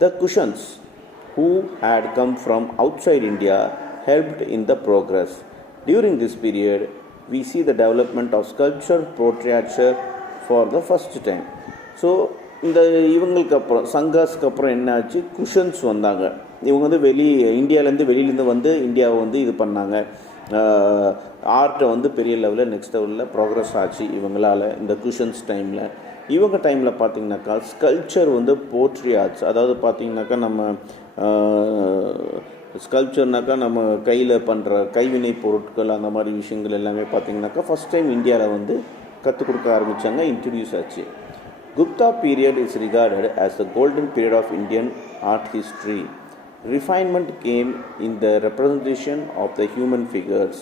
The Kushans, who had come from outside India, helped in the progress. During this period, we see the development of sculpture portraiture for the first time. So இந்த இவங்களுக்கு அப்புறம் சங்காஸ்க்கு அப்புறம் என்ன ஆச்சு, cushions வந்தாங்க. இவங்க வந்து இந்தியாவிலேருந்து வெளியிலேருந்து வந்து இந்தியாவை வந்து இது பண்ணாங்க. ஆர்ட்டை வந்து பெரிய லெவலில் நெக்ஸ்ட் லெவலில் ப்ராக்ரஸ் ஆச்சு இவங்களால். இந்த குஷன்ஸ் டைமில் இவங்க டைமில் பார்த்திங்கனாக்கா ஸ்கல்ப்சர் வந்து போர்ட்ரி ஆர்ட்ஸ், அதாவது பார்த்திங்கனாக்கா நம்ம ஸ்கல்ப்சர்னாக்கா நம்ம கையில் பண்ணுற கைவினை பொருட்கள் அந்த மாதிரி விஷயங்கள் எல்லாமே பார்த்திங்கனாக்கா ஃபஸ்ட் டைம் இந்தியாவில் வந்து கற்றுக் கொடுக்க ஆரம்பித்தாங்க, இன்ட்ரடியூஸ் ஆச்சு. Gupta period is regarded as the golden period of Indian art history. Refinement came in the representation of the human figures.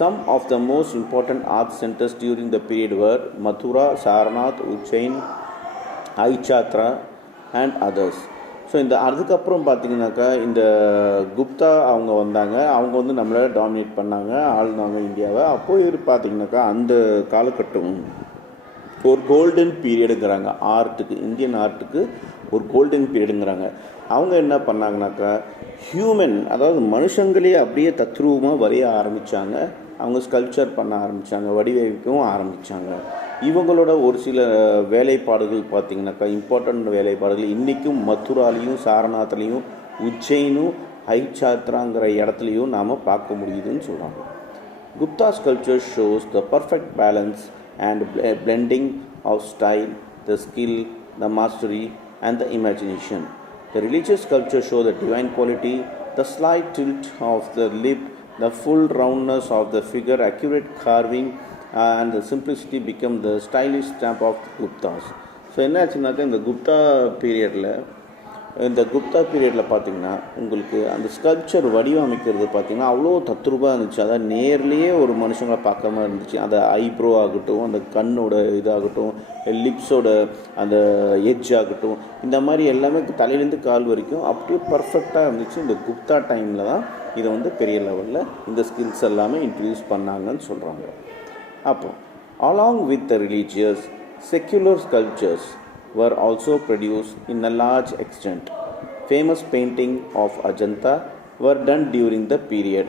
Some of the most important art centers during the period were Mathura, Sarnath, Ujjain, Aichatra and others. So இந்த அதுக்கப்புறம் பார்த்திங்கனாக்கா இந்த குப்தா அவங்க வந்தாங்க. அவங்க வந்து நம்மளை dominate பண்ணாங்க, ஆளுனாங்க இந்தியாவை. அப்போது பார்த்திங்கனாக்கா அந்த காலகட்டம் ஒரு கோல்டன் பீரியடுங்கிறாங்க ஆர்ட்டுக்கு, இந்தியன் ஆர்ட்டுக்கு ஒரு கோல்டன் பீரியடுங்கிறாங்க. அவங்க என்ன பண்ணாங்கனாக்கா ஹியூமன், அதாவது மனுஷங்களே அப்படியே தத்ரூபமாக வரைய ஆரம்பித்தாங்க. அவங்க ஸ்கல்ப்சர் பண்ண ஆரம்பித்தாங்க, வடிவமைக்கவும் ஆரம்பித்தாங்க. இவங்களோட ஒரு சில வேலைப்பாடுகள் பார்த்திங்கனாக்கா இம்பார்ட்டண்ட் வேலைப்பாடுகள் இன்றைக்கும் மதுராலையும் சாரநாத்லேயும் உஜ்ஜைனும் ஐச்சாத்ராங்கிற இடத்துலையும் நாம் பார்க்க முடியுதுன்னு சொல்கிறாங்க. Gupta sculpture shows the perfect balance and blending of style, the skill, the mastery and the imagination. The religious sculpture show the divine quality, the slight tilt of the lip, the full roundness of the figure, accurate carving and the simplicity become the stylish stamp of the Guptas. So என்ன ஆச்சுன்னாக்கா இந்த குப்தா பீரியடில் பார்த்திங்கன்னா உங்களுக்கு அந்த sculpture வடிவமைக்கிறது பார்த்திங்கன்னா அவ்வளோ தத்ரூபாக இருந்துச்சு. அதாவது நேர்லேயே ஒரு மனுஷங்களை பார்க்க மாதிரி இருந்துச்சு. அந்த ஐப்ரோ ஆகட்டும், அந்த கண்ணோட இதாகட்டும், லிப்ஸோட அந்த எட்ஜ் ஆகட்டும், இந்த மாதிரி எல்லாமே தலையிலேருந்து கால் வரைக்கும் அப்படியே பர்ஃபெக்டாக இருந்துச்சு. இந்த குப்தா டைமில் தான் இதை வந்து பெரிய லெவலில் இந்த ஸ்கில்ஸ் எல்லாமே இன்ட்ரடியூஸ் பண்ணாங்கன்னு சொல்கிறாங்க. அப்போ along with the religious, secular sculptures were also produced in a large extent. Famous painting of Ajanta were done during the period.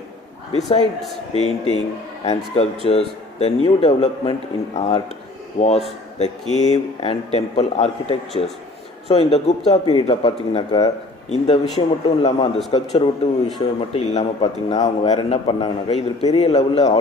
Besides painting and sculptures, the new development in art was the cave and temple architectures. So இந்த குப்தா பீரியடில் பார்த்திங்கனாக்கா இந்த விஷயம் மட்டும் இல்லாமல், அந்த sculpture விஷயம் மட்டும் இல்லாமல் பார்த்திங்கன்னா அவங்க வேறு என்ன பண்ணாங்கனாக்கா இது பெரிய லெவலில்